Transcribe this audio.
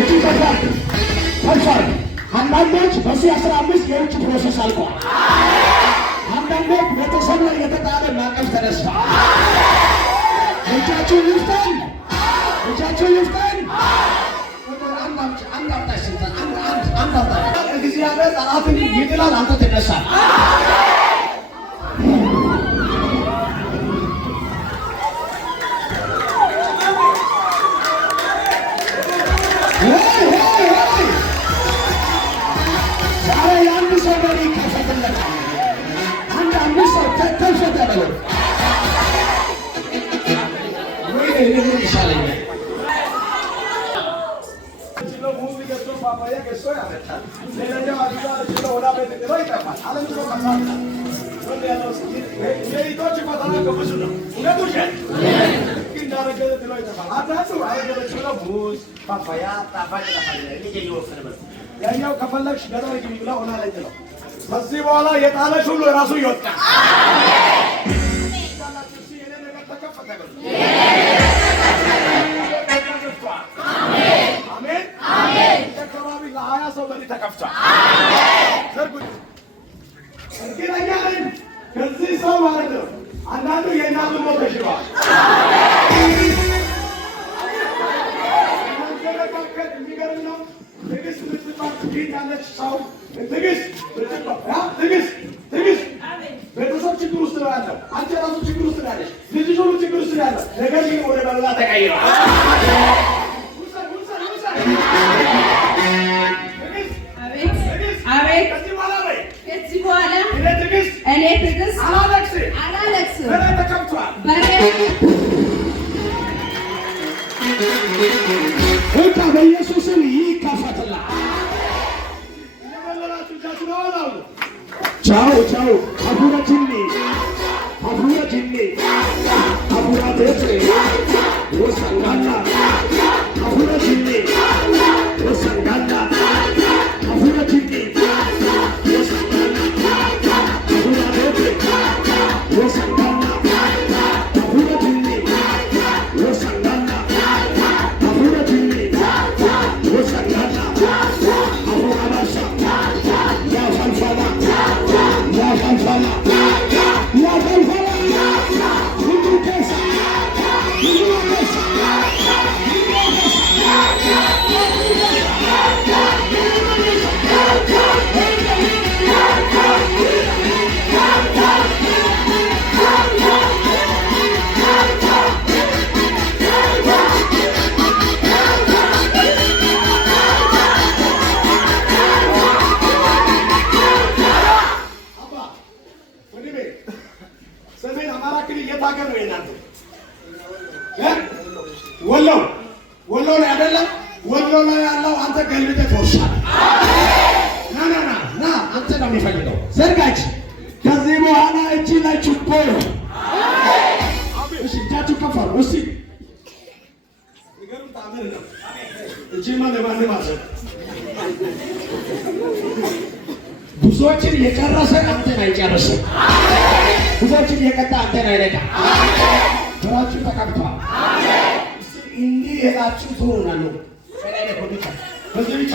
እጅ ከፋል ከፋል አንዳንዶች በዚህ 15 የውጭ ፕሮሰስ አልቋል። አንዳንዶች ቤተሰብ ላይ የተጣለ ማዕቀብ ተነስቷል። እጃችሁ ይፍጠን፣ እጃችሁ ይፍጠን። እግዚአብሔር ጠላትን ይጥላል፣ አንተ ትነሳል። ዛሬ የአንድ ሰው በሬ ይከፈትለታል። አንድ ሰው ተከፈተ በለው ወይ ይሻለኛል። ያኛው ከፈለግሽ ገጠር ግቢ ብላ ሆና ላይ ነው። ከዚህ በኋላ የጣለሽ ሁሉ የራሱ ይወጣል። አሜን አሜን። ተከባቢ ለሀያ ሰው በዚህ ተከፍቷል። እርግጠኛ ነኝ ከዚህ ሰው ማለት ነው አንዳንዱ የእናቱን ሞት ተሽሯል። የሚገርም ነው። ትዕግስት ምትባል ያለች ሰው ትዕግስት ቤተሰብ ችግር ውስጥ ነው ያለው። አንቺ ራሱ ችግር ውስጥ ነው ያለች። ልጅሽ ሁሉ ችግር ውስጥ ነው ያለው። ነገር ግን ወደ በላ ተቀይሯል። ከዚህ በኋላ እኔ ትዕግስት አላለቅስም። በቃ በኢየሱስም ይከፈትልሃል። ቻው ቻው አቡራ ጅኒ አቡራ ቴቴ ወሰንጋና አቡራ ጅኒ ወሰንጋና አቡራ ጅኒ ወሰንጋና አቡራ ቴቴ ወሰንጋና አቡራ ጅኒ ወሰንጋና አቡራ ጅኒ ወሰንጋና አቡራ ባሻ ያፈልፈላ ያፈልፈላ ያፈልፈላ ሁሉ ከሳ ሁሉ ከሳ ሰሜን አማራ ክልል የት ሀገር ነው የእናንተ? ወሎ ላይ አይደለም? ወሎ ላይ ያለው አንተ ገልብጠህ ትወርሳለህ። ና አንተ ነው የሚፈልገው። ዘርጋች ከዚህ በኋላ እጅ ላይ ችቦ ይሁን። እሺ እጃችሁ ከፍ አድርጉ እስቲ። ንገሩን ታምር ነው። እጅማ ለማንም አሰብ ብዙዎችን የጨረሰ አንተን አይጨርስም። ብዙዎችን የቀጣ አንተን አይነቃ። ስራችሁ ተቀብቷል። እንዲህ የላችሁ ትሆናለህ። በዚህ ብቻ